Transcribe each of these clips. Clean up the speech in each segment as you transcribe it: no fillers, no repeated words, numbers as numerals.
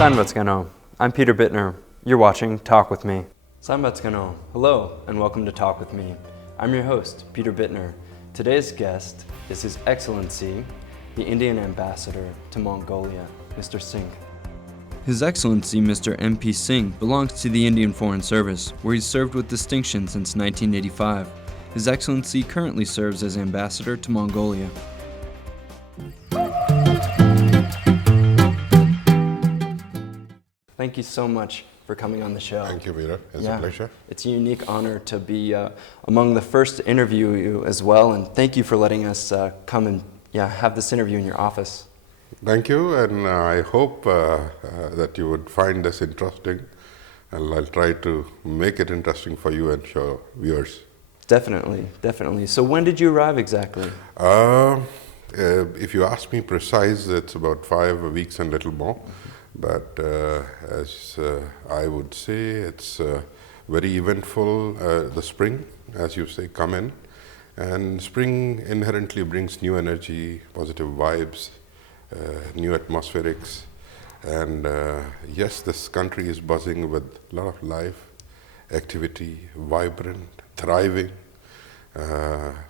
Sanbatskano. I'm Peter Bittner. You're watching Talk With Me. Sanbatskano. Hello and welcome to Talk With Me. I'm your host, Peter Bittner. Today's guest is His Excellency, the Indian Ambassador to Mongolia, Mr. Singh. His Excellency Mr. MP Singh belongs to the Indian Foreign Service, where he's served with distinction since 1985. His Excellency currently serves as Ambassador to Mongolia. Thank you so much for coming on the show. Thank you, Peter. It's a pleasure. It's a unique honor to be among the first to interview you as well, and thank you for letting us come and have this interview in your office. Thank you, and I hope that you would find this interesting, and I'll try to make it interesting for you and your viewers. Definitely, definitely. So when did you arrive exactly? If you ask me precise, it's about 5 weeks and a little more. But as I would say, it's very eventful. The spring, as you say, come in. And spring inherently brings new energy, positive vibes, new atmospherics. And yes, this country is buzzing with a lot of life, activity, vibrant, thriving.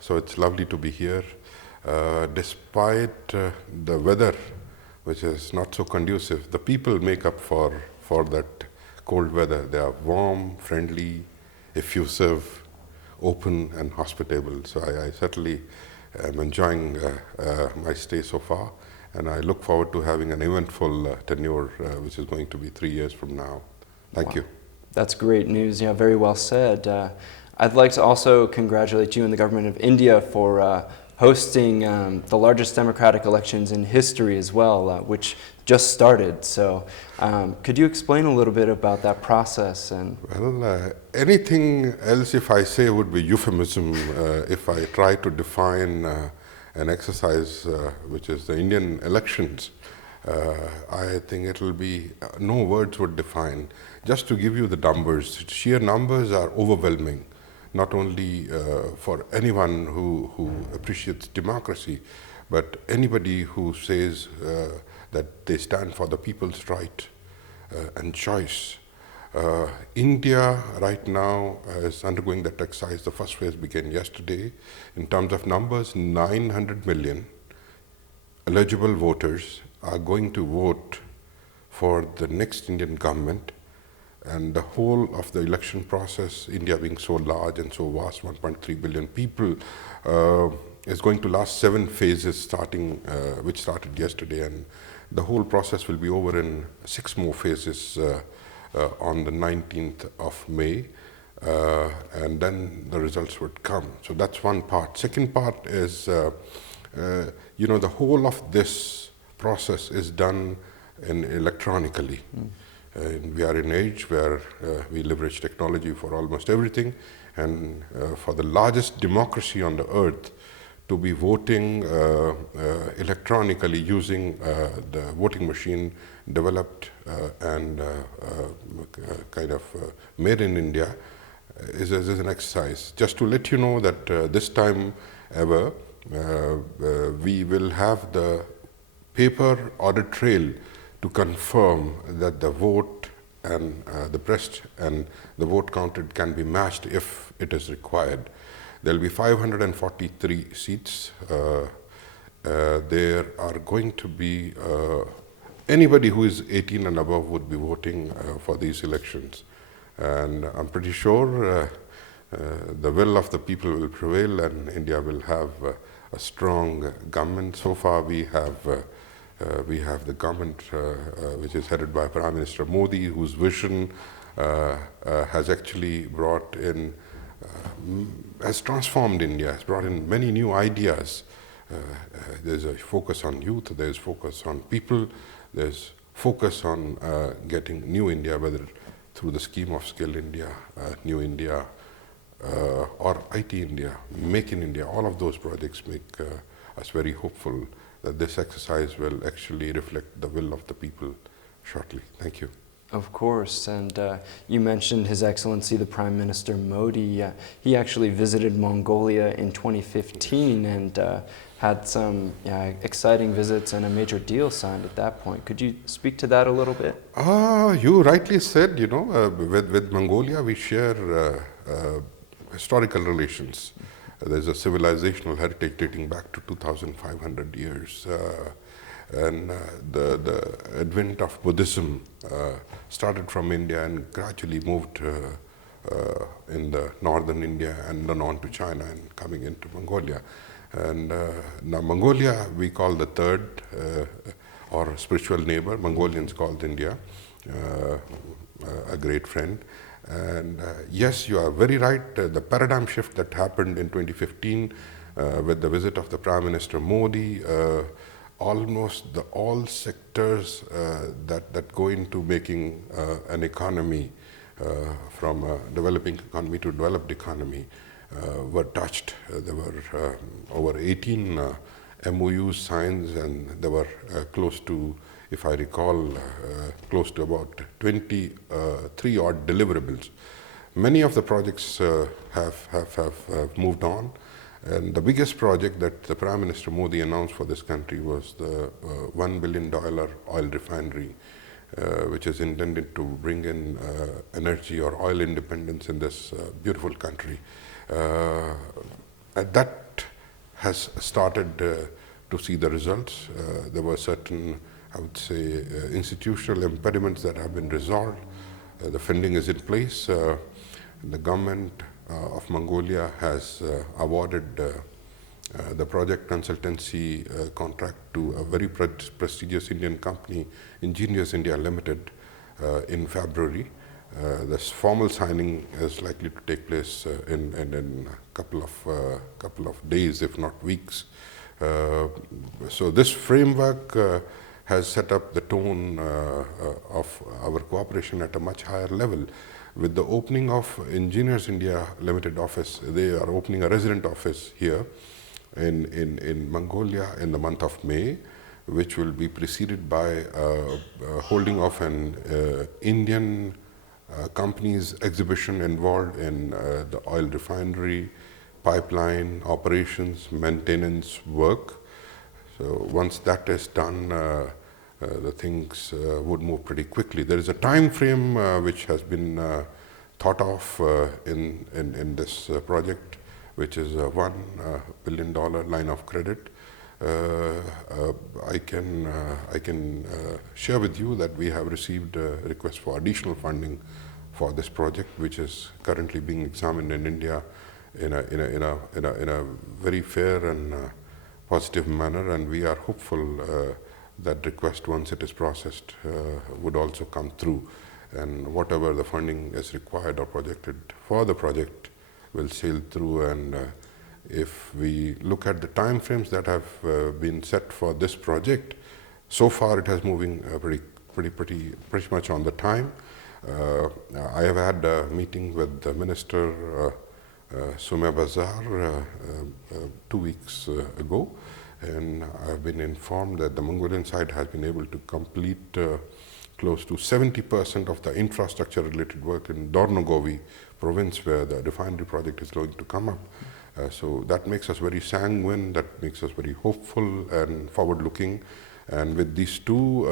So it's lovely to be here. Despite the weather, which is not so conducive, the people make up for that cold weather. They are warm, friendly, effusive, open and hospitable. So I certainly am enjoying my stay so far, and I look forward to having an eventful tenure, which is going to be 3 years from now. Thank you. That's great news. Yeah, very well said. I'd like to also congratulate you and the government of India for hosting the largest democratic elections in history as well, which just started. So could you explain a little bit about that process? Well, anything else if I say would be euphemism. If I try to define an exercise which is the Indian elections, I think it will be, no words would define. Just to give you the numbers, sheer numbers are overwhelming. Not only for anyone who appreciates democracy, but anybody who says that they stand for the people's right and choice. India right now is undergoing that exercise. The first phase began yesterday. In terms of numbers, 900 million eligible voters are going to vote for the next Indian government. And the whole of the election process, India being so large and so vast, 1.3 billion people, is going to last 7 phases, which started yesterday. And the whole process will be over in 6 more phases on the 19th of May. And then the results would come. So that's one part. Second part is, the whole of this process is done electronically. We are in an age where we leverage technology for almost everything, and for the largest democracy on the earth to be voting electronically using the voting machine developed and made in India is an exercise. Just to let you know that this time ever, we will have the paper audit trail to confirm that the vote and the pressed and the vote counted can be matched if it is required. There will be 543 seats. There are going to be, anybody who is 18 and above would be voting for these elections. And I'm pretty sure the will of the people will prevail and India will have a strong government. So far we have the government which is headed by Prime Minister Modi, whose vision has actually brought in, has transformed India, has brought in many new ideas. There's a focus on youth, there's focus on people, there's focus on getting new India, whether through the scheme of Skill India, New India, or IT India, Make in India. All of those projects make us very hopeful that this exercise will actually reflect the will of the people shortly. Thank you. Of course, and you mentioned His Excellency the Prime Minister Modi. He actually visited Mongolia in 2015 and had some exciting visits and a major deal signed at that point. Could you speak to that a little bit? You rightly said, with Mongolia we share historical relations. There's a civilizational heritage dating back to 2,500 years. And the advent of Buddhism started from India and gradually moved in the northern India and then on to China and coming into Mongolia. And now Mongolia we call the third or spiritual neighbor. Mongolians called India a great friend. And yes, you are very right. The paradigm shift that happened in 2015 with the visit of the Prime Minister Modi, almost all sectors that go into making an economy from a developing economy to developed economy were touched. There were over 18 MOUs signed, and there were close to, if I recall, close to about 23 odd deliverables. Many of the projects have moved on. And the biggest project that the Prime Minister Modi announced for this country was the $1 billion oil refinery, which is intended to bring in energy or oil independence in this beautiful country. That has started to see the results. There were certain, I would say, institutional impediments that have been resolved. The funding is in place. The government of Mongolia has awarded the project consultancy contract to a very prestigious Indian company, Engineers India Limited, in February. This formal signing is likely to take place in a couple of days, if not weeks. So this framework has set up the tone of our cooperation at a much higher level. With the opening of Engineers India Limited office, they are opening a resident office here in Mongolia in the month of May, which will be preceded by holding of an Indian company's exhibition involved in the oil refinery, pipeline operations, maintenance work. So once that is done, the things would move pretty quickly. There is a time frame which has been thought of in this project, which is a $1 billion line of credit. I can share with you that we have received a request for additional funding for this project, which is currently being examined in India in a very fair and positive manner, and we are hopeful that request, once it is processed, would also come through, and whatever the funding is required or projected for the project will sail through. And if we look at the time frames that have been set for this project, so far it has moving pretty much on the time. I have had a meeting with the Minister Sumya Bazar 2 weeks ago, and I've been informed that the Mongolian side has been able to complete close to 70% of the infrastructure related work in Dornogovi province, where the refinery project is going to come up. So that makes us very sanguine, that makes us very hopeful and forward looking. And with these two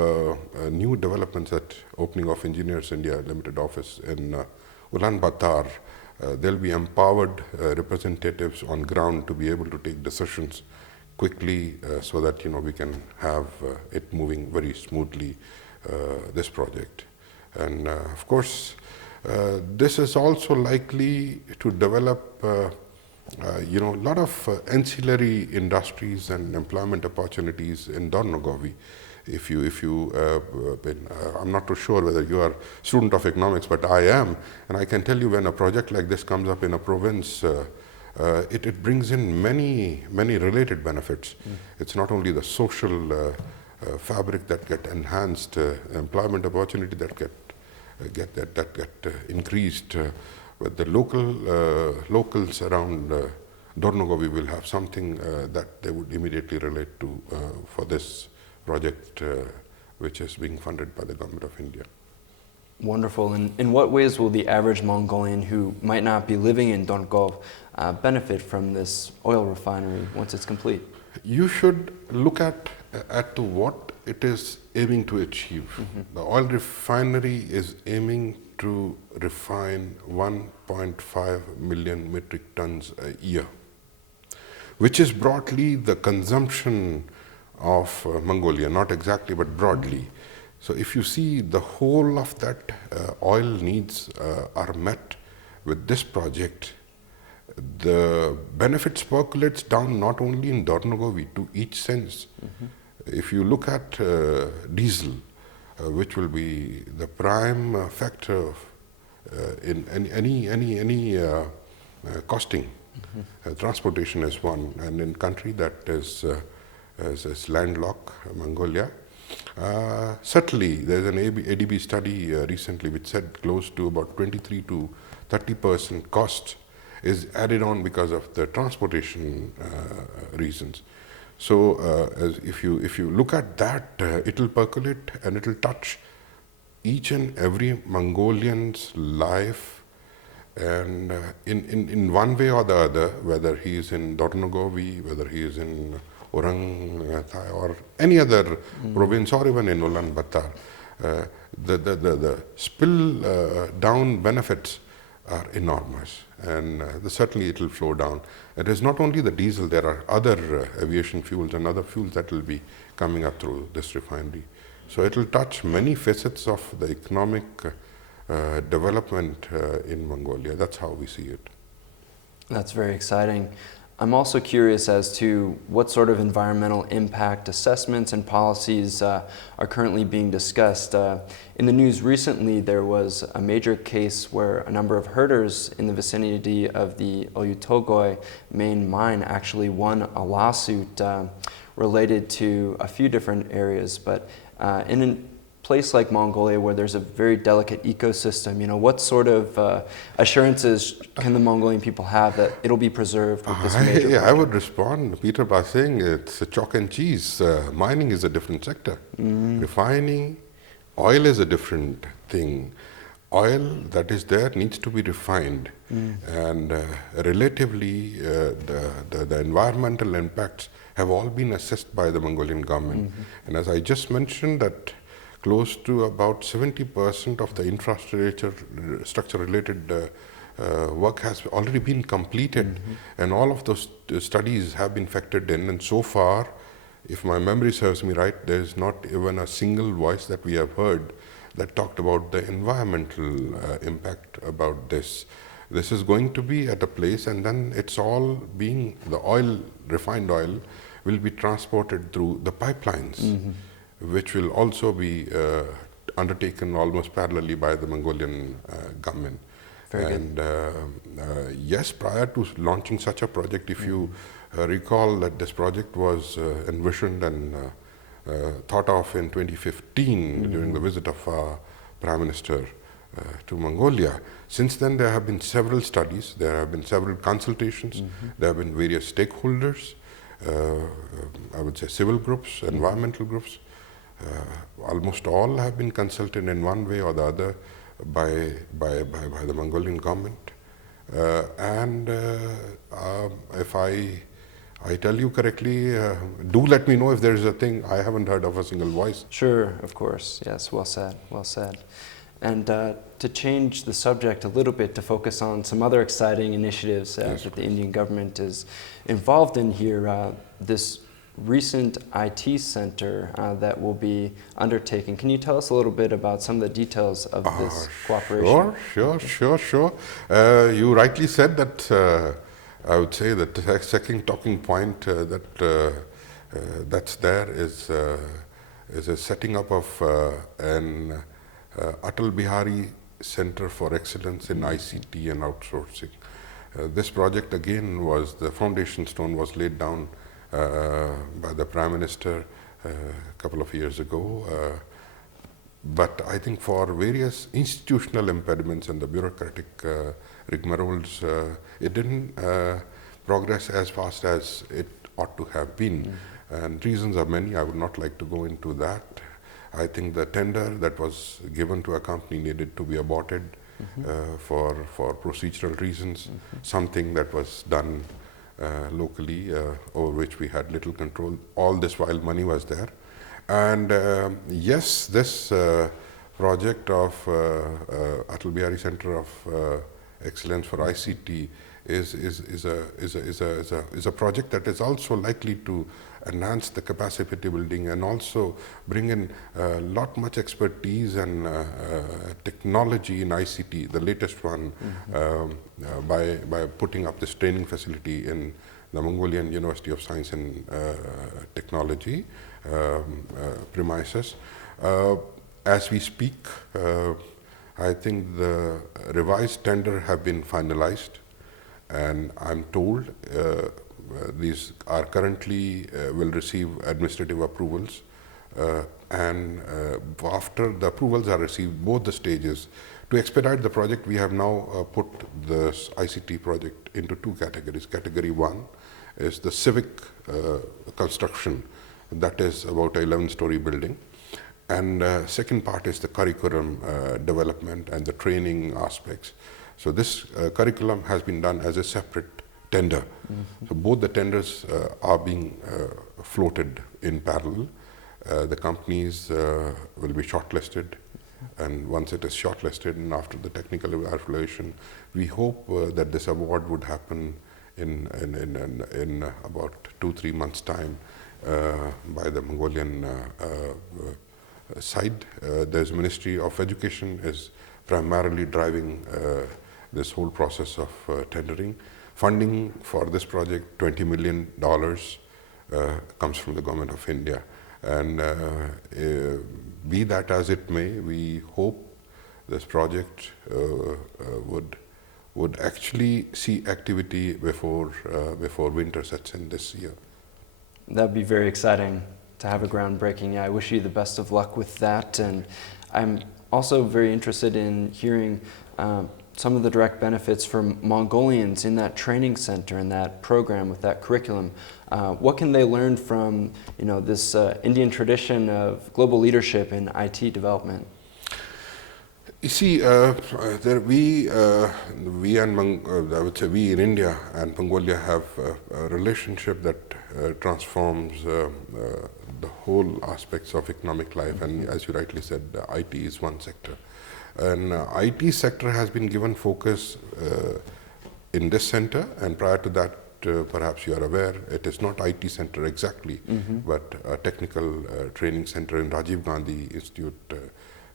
new developments at opening of Engineers India Limited office in Ulaanbaatar, there'll be empowered representatives on ground to be able to take decisions quickly, so that we can have it moving very smoothly, this project. And of course, this is also likely to develop a lot of ancillary industries and employment opportunities in Dornogovi. I'm not too sure whether you are a student of economics, but I am, and I can tell you, when a project like this comes up in a province, it brings in many related benefits. It's not only the social fabric that get enhanced, employment opportunity that get increased, but the locals around Dornogovi will have something that they would immediately relate to for this project, which is being funded by the Government of India. Wonderful. And in what ways will the average Mongolian who might not be living in Dornogov benefit from this oil refinery once it's complete? You should look at what it is aiming to achieve. The oil refinery is aiming to refine 1.5 million metric tons a year, which is broadly the consumption of Mongolia, not exactly, but broadly. So if you see the whole of that oil needs are met with this project, the benefits percolates down not only in Dornogovi to each sense. If you look at diesel, which will be the prime factor in any costing, transportation is one, and in country that is landlocked, Mongolia, certainly there's an ADB study recently which said close to about 23 to 30% cost is added on because of the transportation reasons. So if you look at that, it will percolate and it will touch each and every Mongolian's life, and in one way or the other, whether he is in Dornogovi, whether he is in Orang or any other province, or even in Ulaanbaatar, the spill down benefits are enormous, and certainly it will flow down. It is not only the diesel, there are other aviation fuels and other fuels that will be coming up through this refinery. So it will touch many facets of the economic development in Mongolia. That's how we see it. That's very exciting. I'm also curious as to what sort of environmental impact assessments and policies are currently being discussed. In the news recently, there was a major case where a number of herders in the vicinity of the Oyu-Tolgoi main mine actually won a lawsuit related to a few different areas. But in a place like Mongolia, where there's a very delicate ecosystem, what sort of assurances can the Mongolian people have that it'll be preserved with this major project? I would respond, Peter, by saying it's a chalk and cheese. Mining is a different sector. Refining, oil is a different thing. Oil that is there needs to be refined, and relatively the environmental impacts have all been assessed by the Mongolian government. And as I just mentioned, that close to about 70% of the infrastructure related work has already been completed, and all of those studies have been factored in, and so far, if my memory serves me right, there is not even a single voice that we have heard that talked about the environmental impact about this. This is going to be at a place, and then it's all being, the oil, refined oil, will be transported through the pipelines, which will also be undertaken almost parallelly by the Mongolian government. Yes, prior to launching such a project, if you recall that this project was envisioned and thought of in 2015 during the visit of our Prime Minister to Mongolia. Since then, there have been several studies, there have been several consultations, there have been various stakeholders, I would say civil groups, environmental groups. Almost all have been consulted in one way or the other by the Mongolian government. If I tell you correctly, do let me know if there is a thing. I haven't heard of a single voice. Sure, of course. Yes, well said, well said. And to change the subject a little bit, to focus on some other exciting initiatives that the Indian government is involved in here, this recent IT Centre that will be undertaken. Can you tell us a little bit about some of the details of this cooperation? Sure. You rightly said that. I would say that the second talking point that's there is a setting up of an Atal Bihari Center for Excellence in ICT and Outsourcing. This project again was, the foundation stone was laid down by the Prime Minister a couple of years ago. But I think for various institutional impediments and the bureaucratic rigmaroles, it didn't progress as fast as it ought to have been. And reasons are many, I would not like to go into that. I think the tender that was given to a company needed to be aborted for procedural reasons, something that was done locally, over which we had little control. All this while money was there. And yes, this project of Atal Bihari Centre of Excellence for ICT is a project that is also likely to enhance the capacity building and also bring in much expertise and technology in ICT, the latest one, by putting up this training facility in the Mongolian University of Science and Technology premises. As we speak, I think the revised tender have been finalized, and I'm told these are currently will receive administrative approvals, and after the approvals are received, both the stages, to expedite the project, we have now put this ICT project into two categories. Category 1 is the civic construction, that is about an 11-story building. And second part is the curriculum development and the training aspects. So this curriculum has been done as a separate tender. So both the tenders are being floated in parallel. The companies will be shortlisted, and once it is shortlisted and after the technical evaluation, we hope that this award would happen in about 2-3 months' time by the Mongolian side. There's Ministry of Education is primarily driving this whole process of tendering. Funding for this project, $20 million, comes from the Government of India. And be that as it may, we hope this project would actually see activity before winter sets in this year. That'd be very exciting to have a groundbreaking. Yeah, I wish you the best of luck with that. And I'm also very interested in hearing some of the direct benefits for Mongolians in that training center, in that program with that curriculum. What can they learn from this Indian tradition of global leadership in IT development? You see, we in India and Mongolia have a relationship that transforms the whole aspects of economic life, and as you rightly said, IT is one sector. And IT sector has been given focus in this center, and prior to that, perhaps you are aware, it is not IT center exactly, but a technical training center in Rajiv Gandhi Institute,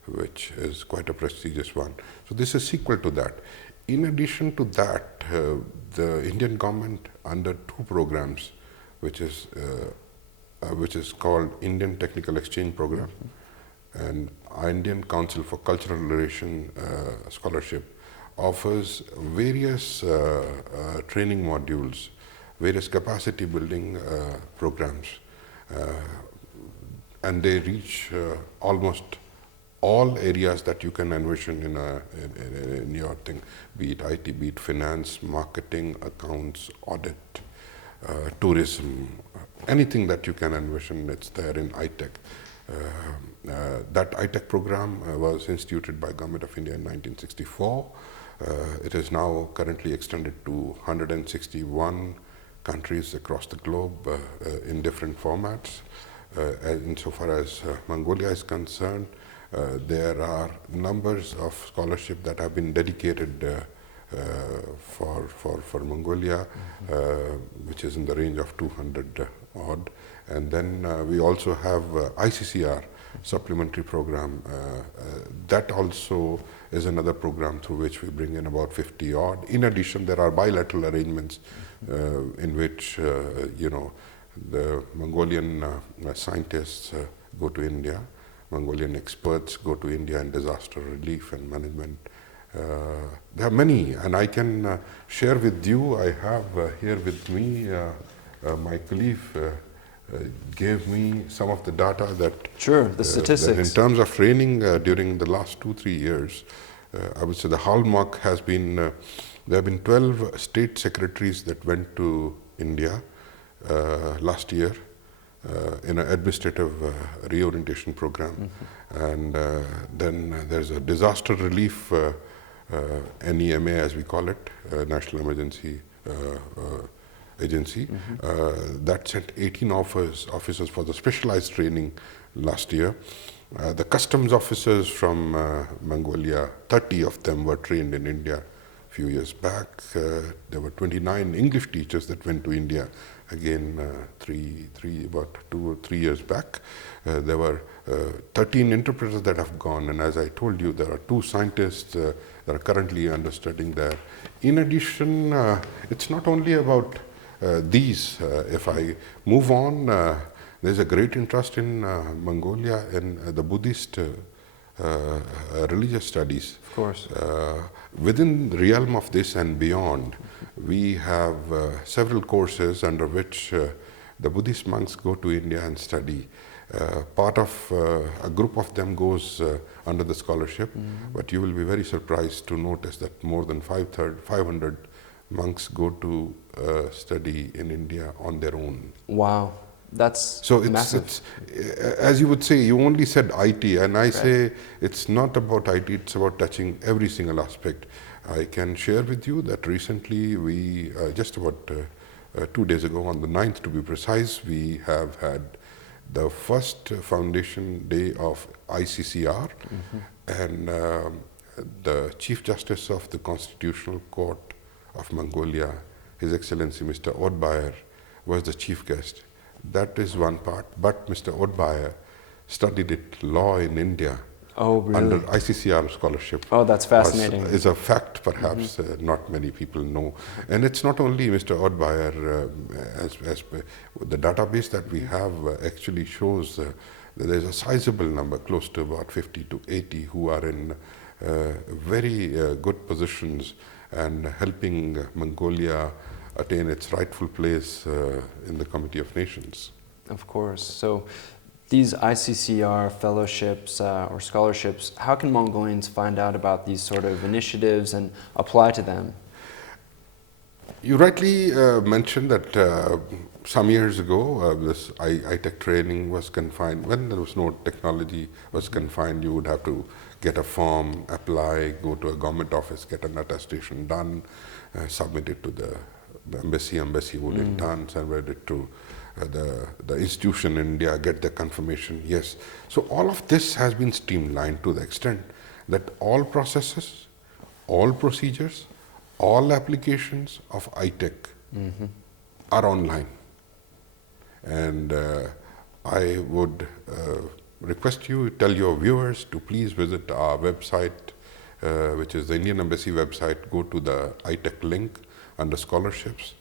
which is quite a prestigious one. So this is sequel to that. In addition to that, the Indian government under two programs, which is called Indian Technical Exchange Program and Indian Council for Cultural Relation Scholarship, offers various training modules, various capacity building programs, and they reach almost all areas that you can envision in your thing, be it IT, be it finance, marketing, accounts, audit, tourism, anything that you can envision, it's there in iTech. That iTech program was instituted by Government of India in 1964. It is now currently extended to 161 countries across the globe in different formats. Insofar as Mongolia is concerned, there are numbers of scholarship that have been dedicated for Mongolia, which is in the range of 200 odd. And then we also have ICCR supplementary program. That also is another program through which we bring in about 50 odd. In addition, there are bilateral arrangements in which the Mongolian scientists go to India, Mongolian experts go to India in disaster relief and management. There are many, and I can share with you. I have here with me my colleague gave me some of the data that the statistics. That in terms of training during the last 2-3 years, I would say the hallmark has been there have been 12 state secretaries that went to India last year. in an administrative reorientation program. And then there's a disaster relief NEMA, as we call it, National Emergency Agency, that sent 18 officers for the specialized training last year. The customs officers from Mongolia, 30 of them were trained in India a few years back. There were 29 English teachers that went to India again about 2 or 3 years back. There were 13 interpreters that have gone, and as I told you, there are 2 scientists that are currently understudying there. In addition, it's not only about these. If I move on, there's a great interest in Mongolia in the Buddhist religious studies. Of course. Within the realm of this and beyond, we have several courses under which the Buddhist monks go to India and study. Part of a group of them goes under the scholarship, but you will be very surprised to notice that more than 500 monks go to study in India on their own. Wow, that's so massive. it's as you would say, you only said IT, and I say it's not about IT, it's about touching every single aspect. I can share with you that recently we, just about 2 days ago, on the 9th to be precise, we have had the first foundation day of ICCR, and the Chief Justice of the Constitutional Court of Mongolia, His Excellency Mr. Odbayer, was the chief guest. That is one part, but Mr. Odbayer studied law in India. Oh, really? Under ICCR scholarship. Oh, that's fascinating. Is a fact, perhaps not many people know. And it's not only Mr. Odbayer, as the database that we have actually shows that there's a sizable number, close to about 50 to 80, who are in very good positions and helping Mongolia attain its rightful place in the Committee of Nations. Of course. So these ICCR fellowships or scholarships, how can Mongolians find out about these sort of initiatives and apply to them? You rightly mentioned that some years ago this iTech training was confined. When there was no technology, was confined, you would have to get a form, apply, go to a government office, get an attestation done, submit it to the embassy would in turn send it to the institution in India, get the confirmation, yes. So all of this has been streamlined to the extent that all processes, all procedures, all applications of iTech are online. And I would request you, tell your viewers to please visit our website, which is the Indian Embassy website. Go to the iTech link under scholarships.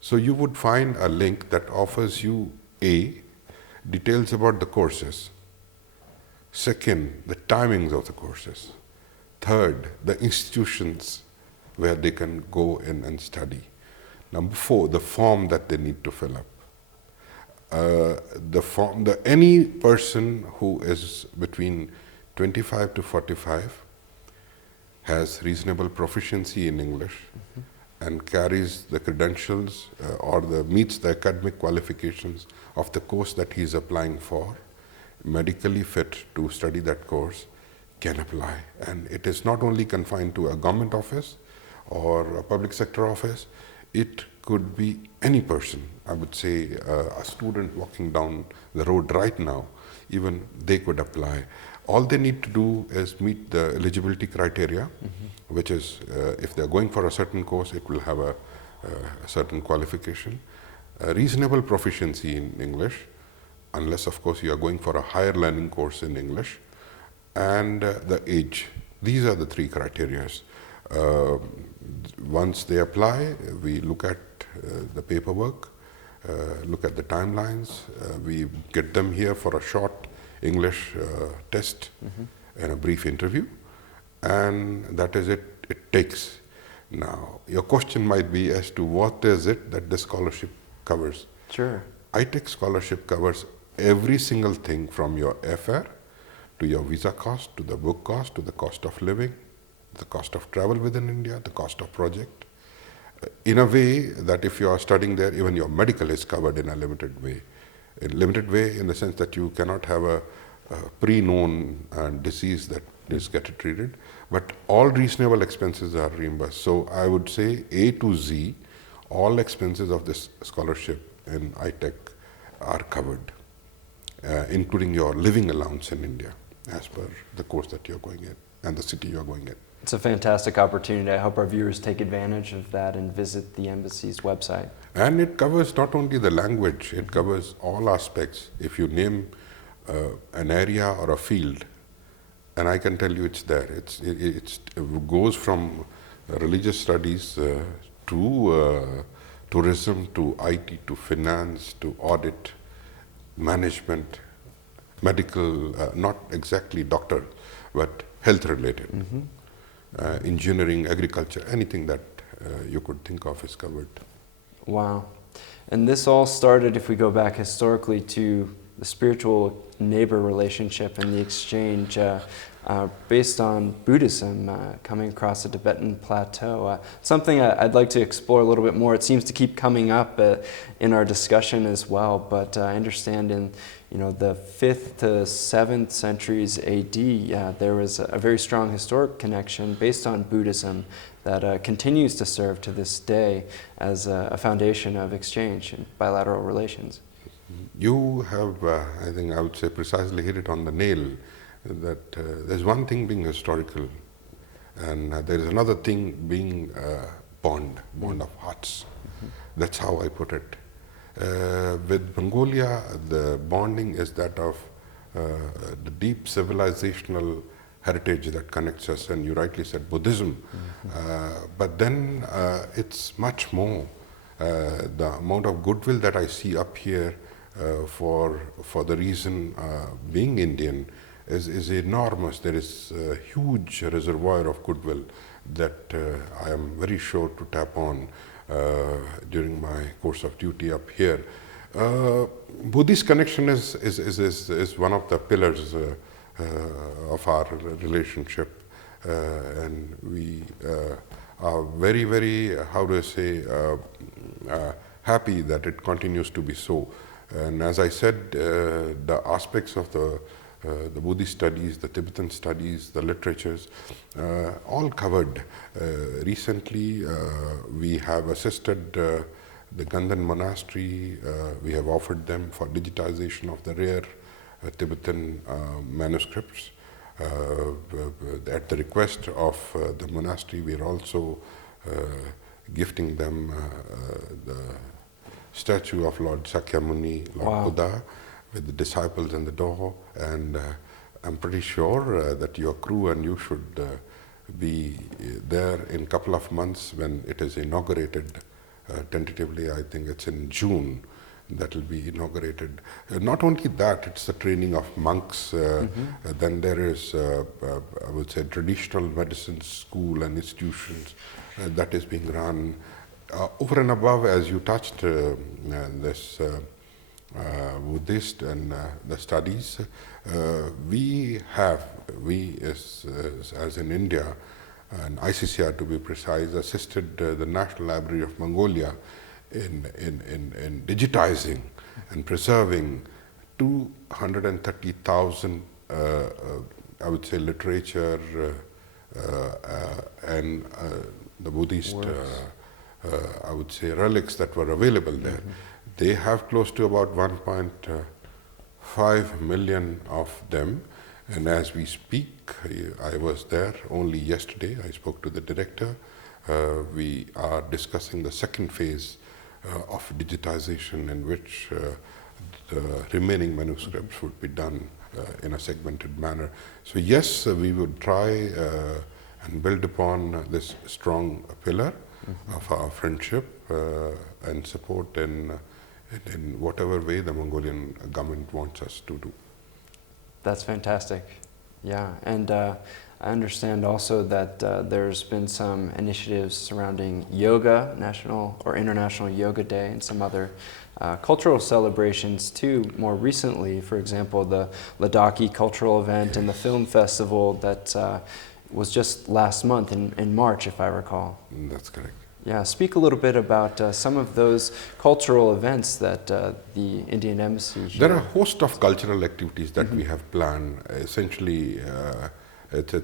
So you would find a link that offers you details about the courses. Second, the timings of the courses. Third, the institutions where they can go in and study. Number 4, the form that they need to fill up. Any person who is between 25 to 45 has reasonable proficiency in English and carries the credentials or meets the academic qualifications of the course that he is applying for, medically fit to study that course, can apply. And it is not only confined to a government office or a public sector office, it could be any person. I would say a student walking down the road right now, even they could apply. All they need to do is meet the eligibility criteria, which is if they're going for a certain course, it will have a certain qualification. A reasonable proficiency in English, unless of course you are going for a higher learning course in English, and the age. These are the 3 criteria. Once they apply, we look at the paperwork, look at the timelines, we get them here for a short English test and a brief interview, and that is it takes. Now, your question might be as to what is it that the scholarship covers. Sure. iTech scholarship covers every single thing from your airfare to your visa cost, to the book cost, to the cost of living, the cost of travel within India, the cost of project, in a way that if you are studying there, even your medical is covered in a limited way. in limited way, in the sense that you cannot have a pre-known disease that is get treated, but all reasonable expenses are reimbursed. So I would say A to Z, all expenses of this scholarship in ITech are covered, including your living allowance in India, as per the course that you're going in and the city you're going in. It's a fantastic opportunity. I hope our viewers take advantage of that and visit the embassy's website. And it covers not only the language, it covers all aspects. If you name an area or a field, and I can tell you it's there. It goes from religious studies to tourism, to IT, to finance, to audit, management, medical, not exactly doctor, but health related. Engineering, agriculture, anything that you could think of is covered. Wow. And this all started, if we go back historically, to the spiritual neighbor relationship and the exchange based on Buddhism coming across the Tibetan plateau. Something I'd like to explore a little bit more. It seems to keep coming up in our discussion as well, but I understand in the 5th to 7th centuries AD, there was a very strong historic connection based on Buddhism that continues to serve to this day as a foundation of exchange and bilateral relations. You have, I think I would say, precisely hit it on the nail, that there's one thing being historical, and there is another thing being bond of hearts. That's how I put it. With Mongolia, the bonding is that of the deep civilizational heritage that connects us, and you rightly said Buddhism. But then it's much more. The amount of goodwill that I see up here for the reason being Indian is enormous. There is a huge reservoir of goodwill that I am very sure to tap on during my course of duty up here. Buddhist connection is one of the pillars of our relationship, and we are very, very, how do I say, happy that it continues to be so. And as I said, the aspects of the Buddhist studies, the Tibetan studies, the literatures, all covered. Recently, we have assisted the Ganden monastery. We have offered them for digitization of the rare Tibetan manuscripts. At the request of the monastery, we are also gifting them the statue of Lord Sakyamuni, Lord Buddha, with the disciples in the door, and I'm pretty sure that your crew and you should be there in a couple of months when it is inaugurated. Tentatively, I think it's in June that will be inaugurated. Not only that, it's the training of monks. Then there is, I would say, traditional medicine school and institutions that is being run. Over and above, as you touched this Buddhist and the studies, we as in India, and ICCR to be precise, assisted the National Library of Mongolia in digitizing and preserving 230,000, I would say, literature and the Buddhist, I would say, relics that were available there. They have close to about 1.5 million of them. And as we speak, I was there only yesterday. I spoke to the director. We are discussing the second phase of digitization, in which the remaining manuscripts would be done in a segmented manner. So yes, we would try and build upon this strong pillar of our friendship and support in whatever way the Mongolian government wants us to do. That's fantastic. Yeah, and I understand also that there's been some initiatives surrounding yoga, National or International Yoga Day, and some other cultural celebrations too. More recently, for example, the Ladakhi cultural event and the film festival that was just last month in March, if I recall. That's correct. Yeah, speak a little bit about some of those cultural events that the Indian Embassy here. There are a host of cultural activities that we have planned. Essentially, it's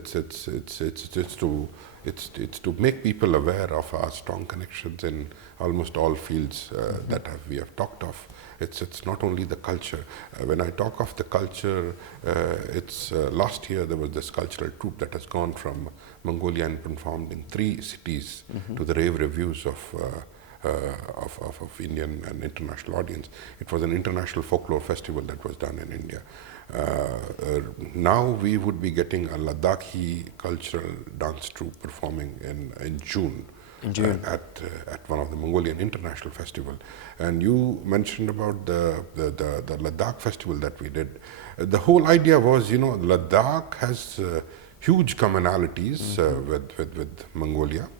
to make people aware of our strong connections in almost all fields that we have talked of. It's not only the culture. When I talk of the culture, it's last year there was this cultural troupe that has gone from Mongolia and performed in 3 cities to the rave reviews of Indian and international audience. It was an international folklore festival that was done in India. Now we would be getting a Ladakhi cultural dance troupe performing in June. At one of the Mongolian international festival. And you mentioned about the Ladakh festival that we did. The whole idea was, Ladakh has huge commonalities with Mongolia,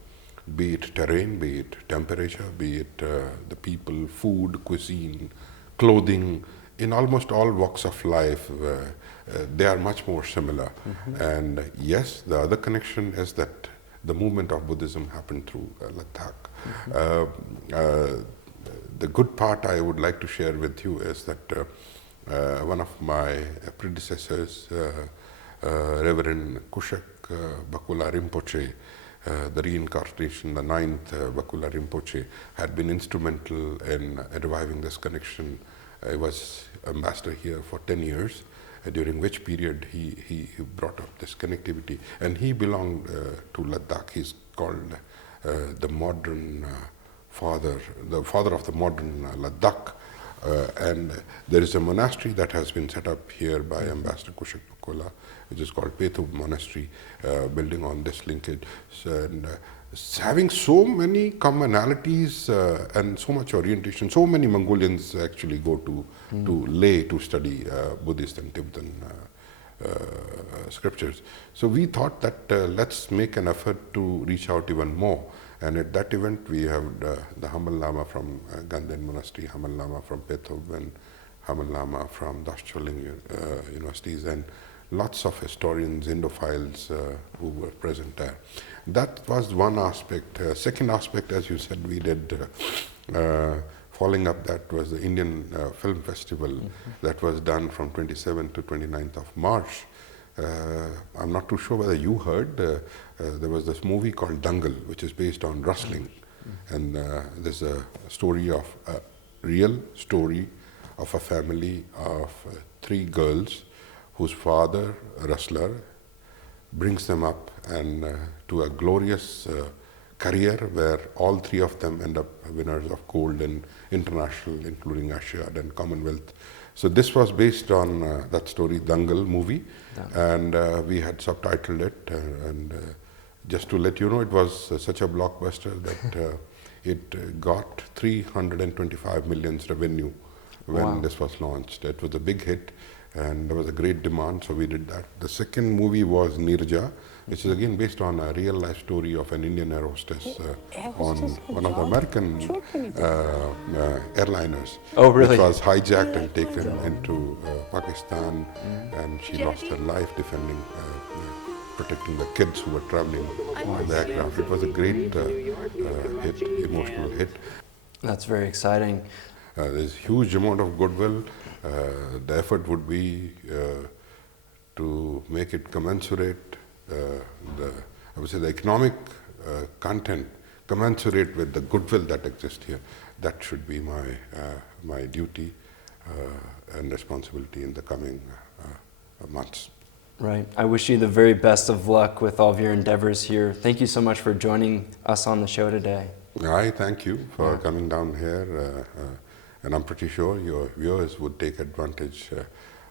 be it terrain, be it temperature, be it the people, food, cuisine, clothing. In almost all walks of life, they are much more similar. And yes, the other connection is that the movement of Buddhism happened through Ladakh. The good part I would like to share with you is that one of my predecessors, Reverend Kushak Bakula Rinpoche, the reincarnation, the 9th Bakula Rinpoche, had been instrumental in reviving this connection. I was ambassador here for 10 years. During which period he brought up this connectivity. And he belonged to Ladakh. He's called the modern father, the father of the modern Ladakh. And there is a monastery that has been set up here by Ambassador Kushak Bakula, which is called Pratap Monastery, building on this linkage. And having so many commonalities and so much orientation, so many Mongolians actually go to Leh to study Buddhist and Tibetan scriptures. So we thought that let's make an effort to reach out even more. And at that event we have the Hamal Lama from Ganden Monastery, Hamal Lama from Pethub, and Hamal Lama from Dascholing universities, and lots of historians, Indophiles who were present there. That was one aspect. Second aspect, as you said, we did, following up that was the Indian Film Festival that was done from 27th to 29th of March. I'm not too sure whether you heard, there was this movie called Dangal, which is based on wrestling. And there's a story of, a real story of a family of 3 girls whose father, a wrestler, brings them up and to a glorious career where all 3 of them end up winners of gold in international, including Asiad and Commonwealth. So this was based on that story, Dangal movie, and we had subtitled it. And just to let you know, it was such a blockbuster that it got 325 million revenue when this was launched. It was a big hit. And there was a great demand, so we did that. The second movie was Nirja, which is again based on a real life story of an Indian air hostess on one of the American airliners. Oh, really? It was hijacked and taken into Pakistan, and she lost her life defending, protecting the kids who were traveling with the aircraft. It was a great hit, emotional hit. That's very exciting. There's huge amount of goodwill. The effort would be to make it commensurate, I would say the economic content commensurate with the goodwill that exists here. That should be my duty and responsibility in the coming months. Right. I wish you the very best of luck with all of your endeavors here. Thank you so much for joining us on the show today. I thank you for coming down here. And I'm pretty sure your viewers would take advantage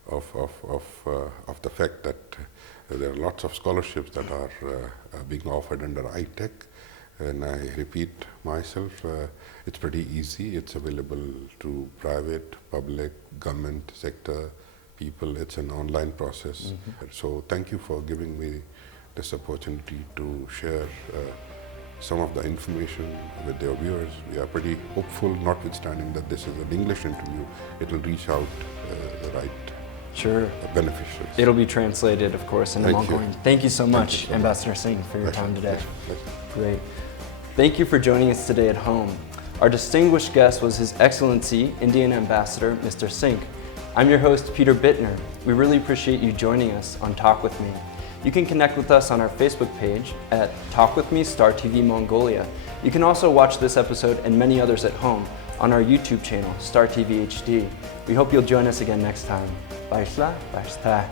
of the fact that there are lots of scholarships that are being offered under iTech. And I repeat myself, it's pretty easy. It's available to private, public, government sector people. It's an online process. So thank you for giving me this opportunity to share some of the information with their viewers. We are pretty hopeful, notwithstanding that this is an English interview, it will reach out the right beneficiaries. It'll be translated, of course, into Mongolian. Thank you so much, Ambassador Singh, for your time today. Great. Thank you for joining us today at home. Our distinguished guest was His Excellency, Indian Ambassador, Mr. Singh. I'm your host, Peter Bittner. We really appreciate you joining us on Talk With Me. You can connect with us on our Facebook page at Talk With Me Star TV Mongolia. You can also watch this episode and many others at home on our YouTube channel, Star TV HD. We hope you'll join us again next time. Bye.